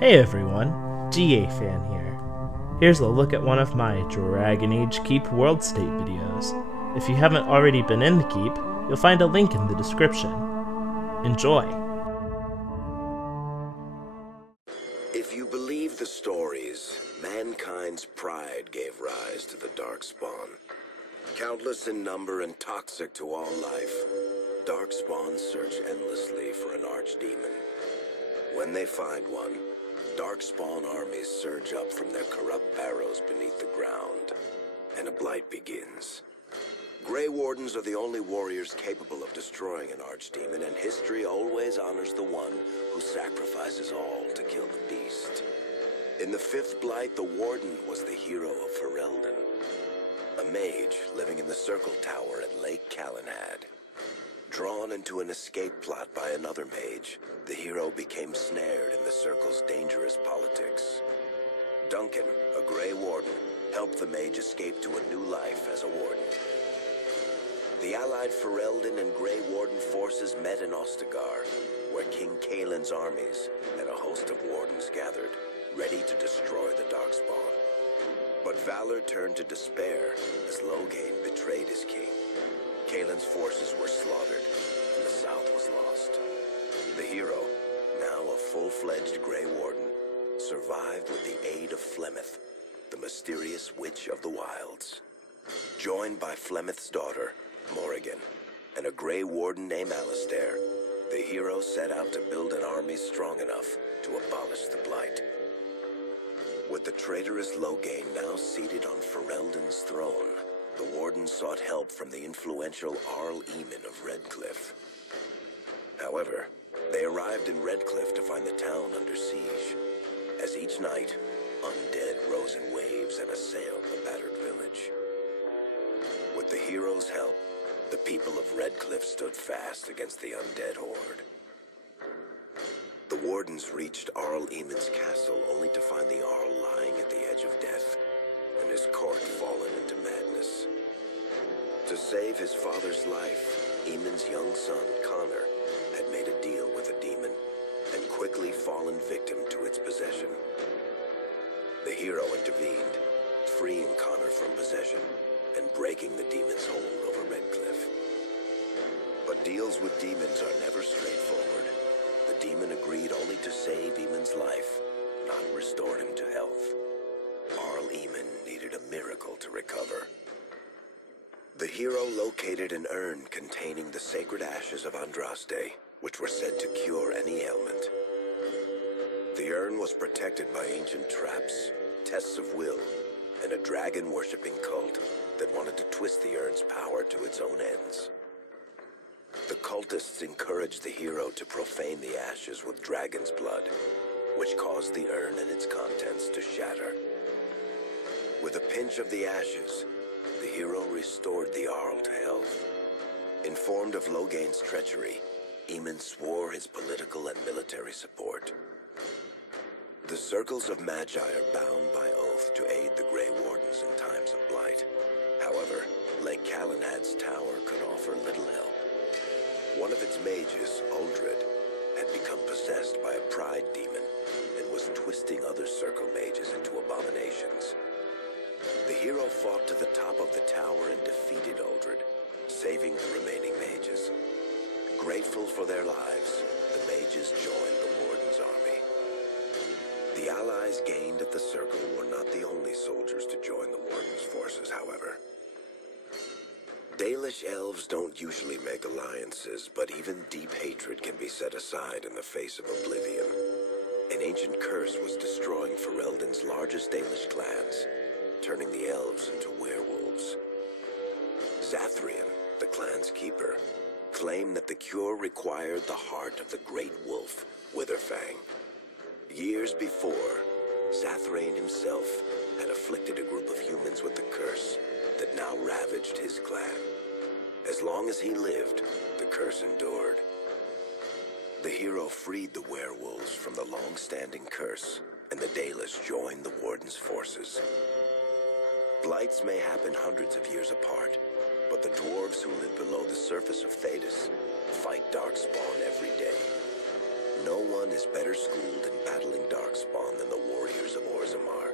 Hey everyone, GA Fan here. Here's a look at one of my Dragon Age Keep World State videos. If you haven't already been in the Keep, you'll find a link in the description. Enjoy! If you believe the stories, mankind's pride gave rise to the Darkspawn. Countless in number and toxic to all life, Darkspawn search endlessly for an archdemon. When they find one, Darkspawn armies surge up from their corrupt barrows beneath the ground, and a blight begins. Grey Wardens are the only warriors capable of destroying an archdemon, and history always honors the one who sacrifices all to kill the beast. In the fifth blight, the Warden was the hero of Ferelden, a mage living in the Circle Tower at Lake Calenhad. Drawn into an escape plot by another mage, the hero became snared in the Circle's dangerous politics. Duncan, a Grey Warden, helped the mage escape to a new life as a warden. The allied Ferelden and Grey Warden forces met in Ostagar, where King Kaelin's armies and a host of wardens gathered, ready to destroy the Darkspawn. But valor turned to despair as Loghain betrayed his king. Kaelin's forces were slaughtered, and the south was lost. The hero, now a full-fledged Grey Warden, survived with the aid of Flemeth, the mysterious witch of the wilds. Joined by Flemeth's daughter, Morrigan, and a Grey Warden named Alistair, the hero set out to build an army strong enough to abolish the blight. With the traitorous Loghain now seated on Ferelden's throne, the Warden sought help from the influential Arl Eamon of Redcliffe. However, they arrived in Redcliffe to find the town under siege. As each night, undead rose in waves and assailed the battered village. With the hero's help, the people of Redcliffe stood fast against the undead horde. The Wardens reached Arl Eamon's castle only to find the Arl lying at the edge of death, and his court fallen into madness. To save his father's life, Eamon's young son, Connor, had made a deal with a demon, and quickly fallen victim to its possession. The hero intervened, freeing Connor from possession, and breaking the demon's hold over Redcliffe. But deals with demons are never straightforward. The demon agreed only to save Eamon's life, not restore him to health. Arl Eamon needed a miracle to recover. The hero located an urn containing the sacred ashes of Andraste, which were said to cure any ailment. The urn was protected by ancient traps, tests of will, and a dragon-worshipping cult that wanted to twist the urn's power to its own ends. The cultists encouraged the hero to profane the ashes with dragon's blood, which caused the urn and its contents to shatter. With a pinch of the ashes, the hero restored the Arl to health. Informed of Loghain's treachery, Eamon swore his political and military support. The circles of magi are bound by oath to aid the Grey Wardens in times of blight. However, Lake Calenhad's tower could offer little help. One of its mages, Uldred, had become possessed by a pride demon and was twisting other circle mages into abominations. The hero fought to the top of the tower and defeated Uldred, saving the remaining mages. Grateful for their lives, the mages joined the Warden's army. The allies gained at the Circle were not the only soldiers to join the Warden's forces, however. Dalish elves don't usually make alliances, but even deep hatred can be set aside in the face of oblivion. An ancient curse was destroying Ferelden's largest Dalish clans, turning the elves into werewolves. Zathrian, the clan's keeper, claimed that the cure required the heart of the great wolf, Witherfang. Years before, Zathrian himself had afflicted a group of humans with the curse that now ravaged his clan. As long as he lived, the curse endured. The hero freed the werewolves from the long-standing curse, and the Dalish joined the Warden's forces. Blights may happen hundreds of years apart, but the dwarves who live below the surface of Thedas fight Darkspawn every day. No one is better schooled in battling Darkspawn darkspawn than the warriors of Orzammar,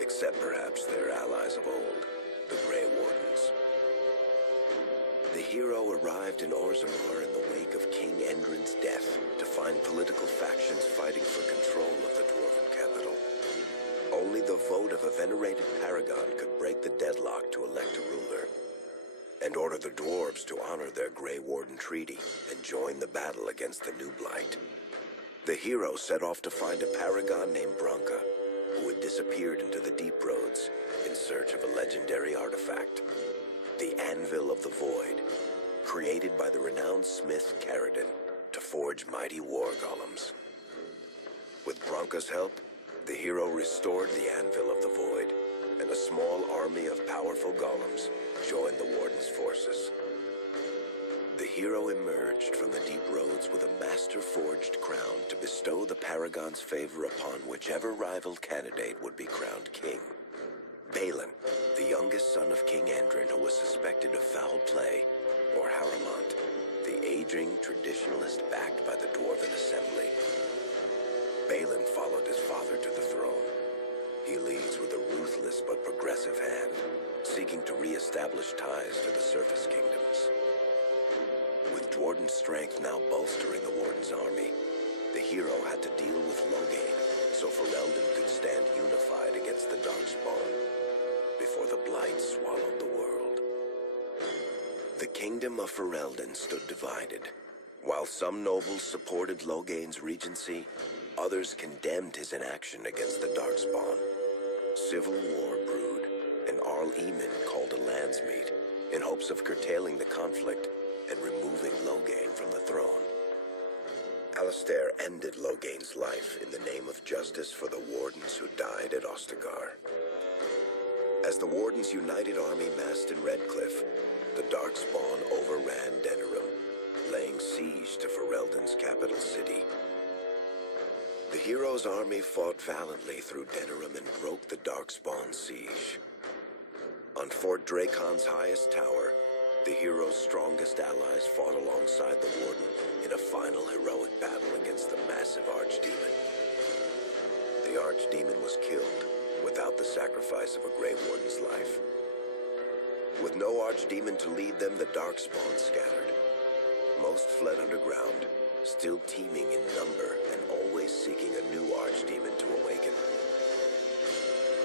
except perhaps their allies of old, the Grey Wardens. The hero arrived in Orzammar in the wake of King Endrin's death to find political factions fighting for control of the dwarven capital. Only the vote of a venerated paragon could break the deadlock to elect a ruler, and order the dwarves to honor their Grey Warden treaty and join the battle against the new blight. The hero set off to find a paragon named Branka, who had disappeared into the deep roads in search of a legendary artifact, the Anvil of the Void, created by the renowned smith Ferelden to forge mighty war golems. With Branka's help, the hero restored the Anvil of the Void, and a small army of powerful golems joined the Warden's forces. The hero emerged from the deep roads with a master-forged crown to bestow the paragon's favor upon whichever rival candidate would be crowned king. Balin, the youngest son of King Endrin, who was suspected of foul play, or Haramont, the aging traditionalist backed by the Dwarven Assembly. Balin followed his father to the throne. He leads with a ruthless but progressive hand, seeking to re-establish ties to the surface kingdoms. With Dwarden's strength now bolstering the Warden's army, the hero had to deal with Loghain, so Ferelden could stand unified against the Darkspawn before the blight swallowed the world. The kingdom of Ferelden stood divided. While some nobles supported Loghain's regency, others condemned his inaction against the Darkspawn. Civil war brewed, and Arl Eamon called a landsmeet in hopes of curtailing the conflict and removing Loghain from the throne. Alistair ended Loghain's life in the name of justice for the Wardens who died at Ostagar. As the Wardens' united army massed in Redcliffe, the Darkspawn overran Denerim, laying siege to Ferelden's capital city. The hero's army fought valiantly through Denerim and broke the Darkspawn's siege. On Fort Dracon's highest tower, the hero's strongest allies fought alongside the Warden in a final heroic battle against the massive Archdemon. The Archdemon was killed without the sacrifice of a Grey Warden's life. With no Archdemon to lead them, the Darkspawn scattered. Most fled underground, still teeming in number and always seeking a new Archdemon to awaken.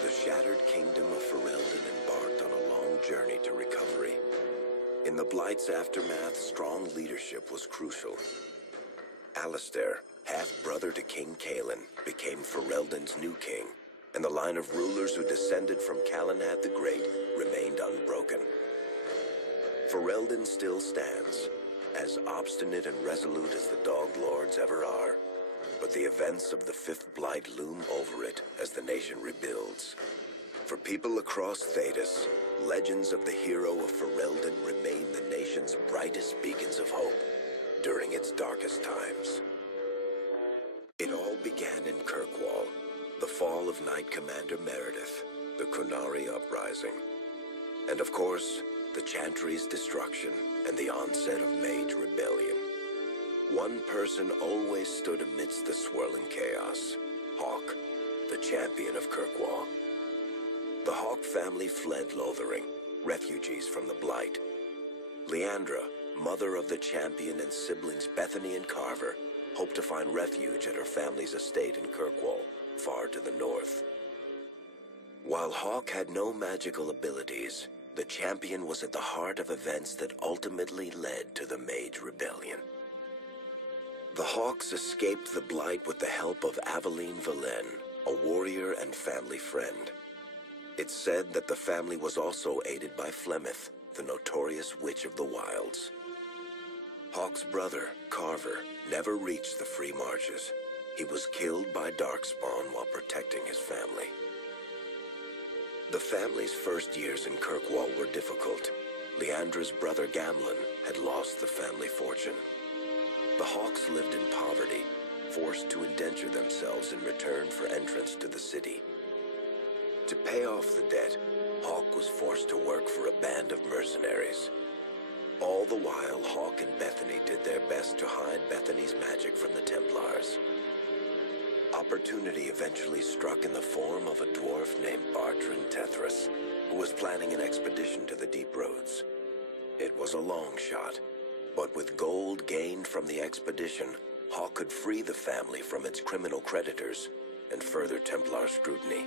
The shattered kingdom of Ferelden embarked on a long journey to recovery. In the Blight's aftermath, strong leadership was crucial. Alistair, half-brother to King Kaelin, became Ferelden's new king, and the line of rulers who descended from Calenhad the Great remained unbroken. Ferelden still stands, as obstinate and resolute as the Dog Lords ever are, but the events of the Fifth Blight loom over it as the nation rebuilds. For people across Thedas, legends of the hero of Ferelden remain the nation's brightest beacons of hope during its darkest times. It all began in Kirkwall, the fall of Knight Commander Meredith, the Qunari uprising, and of course, the Chantry's destruction and the onset of Mage rebellion. One person always stood amidst the swirling chaos: Hawk, the champion of Kirkwall. The Hawk family fled Lothering, refugees from the Blight. Leandra, mother of the champion, and siblings Bethany and Carver, hoped to find refuge at her family's estate in Kirkwall, far to the north. While Hawk had no magical abilities, the champion was at the heart of events that ultimately led to the Mage Rebellion. The Hawks escaped the Blight with the help of Aveline Valen, a warrior and family friend. It's said that the family was also aided by Flemeth, the notorious witch of the wilds. Hawk's brother, Carver, never reached the free marches. He was killed by Darkspawn while protecting his family. The family's first years in Kirkwall were difficult. Leandra's brother Gamlin had lost the family fortune. The Hawks lived in poverty, forced to indenture themselves in return for entrance to the city. To pay off the debt, Hawk was forced to work for a band of mercenaries. All the while, Hawk and Bethany did their best to hide Bethany's magic from the Templars. Opportunity eventually struck in the form of a dwarf named Bartrand Tethras, who was planning an expedition to the Deep Roads. It was a long shot, but with gold gained from the expedition, Hawk could free the family from its criminal creditors and further Templar scrutiny.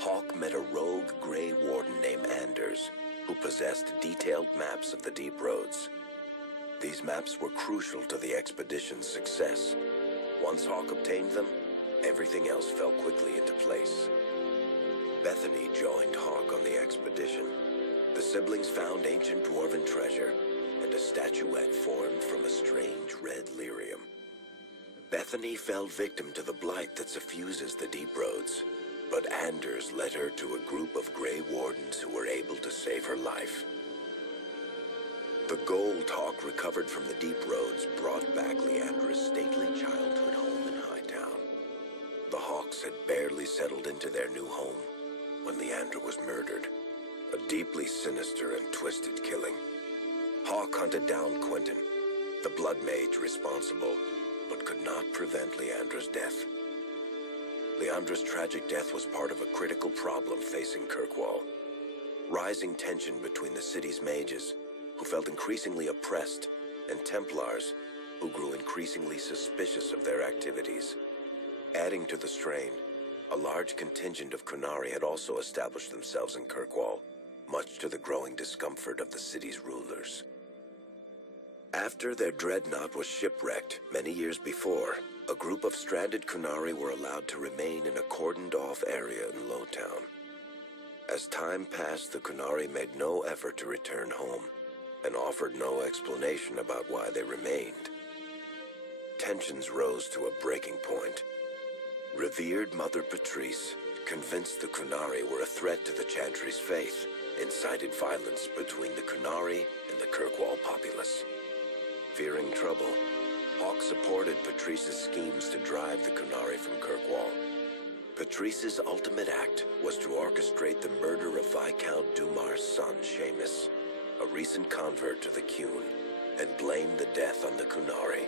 Hawk met a rogue Grey Warden named Anders, who possessed detailed maps of the Deep Roads. These maps were crucial to the expedition's success. Once Hawk obtained them, everything else fell quickly into place. Bethany joined Hawk on the expedition. The siblings found ancient dwarven treasure and a statuette formed from a strange red lyrium. Bethany fell victim to the blight that suffuses the Deep Roads, but Anders led her to a group of Grey Wardens who were able to save her life. The gold Hawk recovered from the Deep Roads brought back Leandra's stately childhood home in Hightown. The Hawks had barely settled into their new home when Leandra was murdered. A deeply sinister and twisted killing. Hawk hunted down Quentin, the blood mage responsible, but could not prevent Leandra's death. Leandra's tragic death was part of a critical problem facing Kirkwall. Rising tension between the city's mages, who felt increasingly oppressed, and Templars, who grew increasingly suspicious of their activities. Adding to the strain, a large contingent of Qunari had also established themselves in Kirkwall, much to the growing discomfort of the city's rulers. After their dreadnought was shipwrecked many years before, a group of stranded Qunari were allowed to remain in a cordoned-off area in Lowtown. As time passed, the Qunari made no effort to return home, and offered no explanation about why they remained. Tensions rose to a breaking point. Revered Mother Patrice, convinced the Qunari were a threat to the Chantry's faith, incited violence between the Qunari and the Kirkwall populace. Fearing trouble, Hawk supported Patrice's schemes to drive the Qunari from Kirkwall. Patrice's ultimate act was to orchestrate the murder of Viscount Dumar's son, Seamus, a recent convert to the Qun, and blame the death on the Qunari.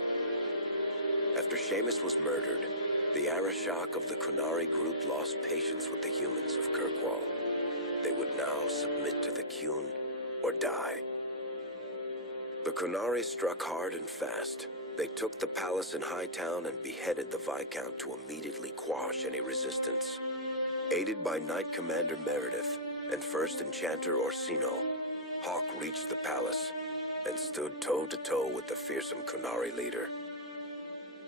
After Seamus was murdered, the Arishok of the Qunari group lost patience with the humans of Kirkwall. They would now submit to the Qun or die. The Qunari struck hard and fast. They took the palace in Hightown and beheaded the Viscount to immediately quash any resistance. Aided by Knight Commander Meredith and First Enchanter Orsino, Hawk reached the palace and stood toe-to-toe with the fearsome Qunari leader.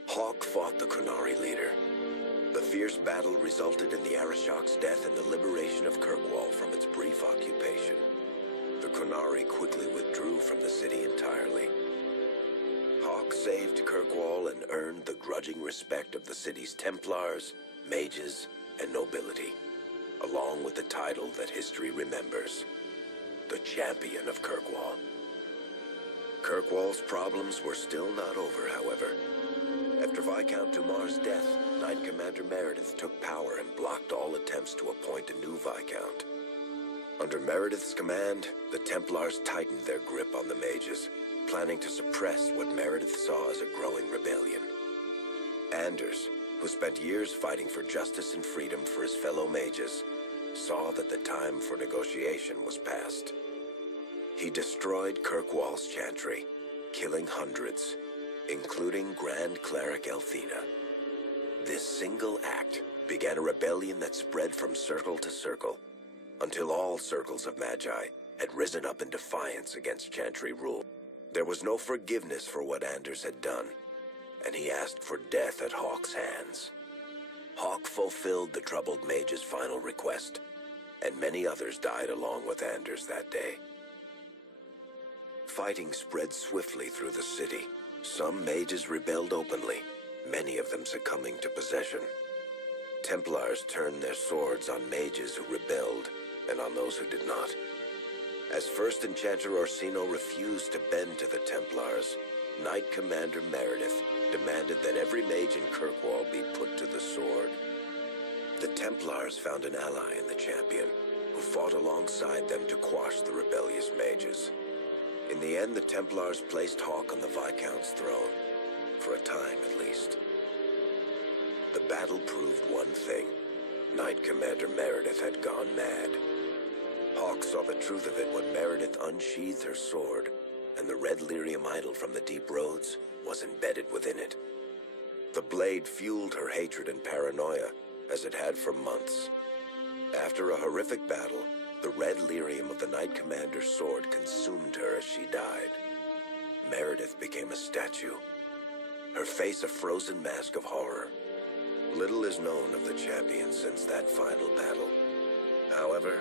Hawk fought the Qunari leader. The fierce battle resulted in the Arishok's death and the liberation of Kirkwall from its brief occupation. The Qunari quickly withdrew from the city entirely. Hawk saved Kirkwall and earned the grudging respect of the city's Templars, mages, and nobility, along with the title that history remembers, the Champion of Kirkwall. Kirkwall's problems were still not over, however. After Viscount Dumar's death, Knight Commander Meredith took power and blocked all attempts to appoint a new Viscount. Under Meredith's command, the Templars tightened their grip on the mages, planning to suppress what Meredith saw as a growing rebellion. Anders, who spent years fighting for justice and freedom for his fellow mages, saw that the time for negotiation was past. He destroyed Kirkwall's chantry, killing hundreds, including Grand Cleric Elthina. This single act began a rebellion that spread from circle to circle, until all circles of magi had risen up in defiance against chantry rule. There was no forgiveness for what Anders had done, and he asked for death at Hawk's hands. Hawk fulfilled the troubled mage's final request, and many others died along with Anders that day. Fighting spread swiftly through the city. Some mages rebelled openly, many of them succumbing to possession. Templars turned their swords on mages who rebelled, and on those who did not. As First Enchanter Orsino refused to bend to the Templars, Knight Commander Meredith demanded that every mage in Kirkwall be put to the sword. The Templars found an ally in the champion, who fought alongside them to quash the rebellious mages. In the end, the Templars placed Hawk on the Viscount's throne, for a time at least. battle proved one thing. Knight Commander Meredith had gone mad. Hawk saw the truth of it when Meredith unsheathed her sword, and the red lyrium idol from the deep roads was embedded within it. The blade fueled her hatred and paranoia, as it had for months. After a horrific battle, the red lyrium of the Knight Commander's sword consumed her as she died. Meredith became a statue, her face a frozen mask of horror. Little is known of the champion since that final battle. However,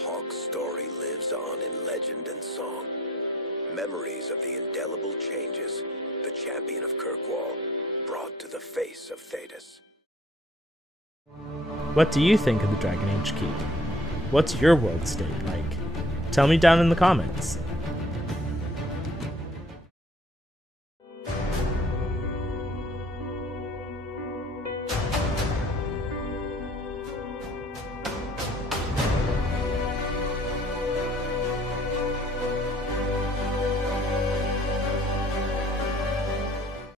Hawk's story lives on in legend and song. Memories of the indelible changes the champion of Kirkwall brought to the face of Thedas. What do you think of the Dragon Age Keep? What's your world state like? Tell me down in the comments.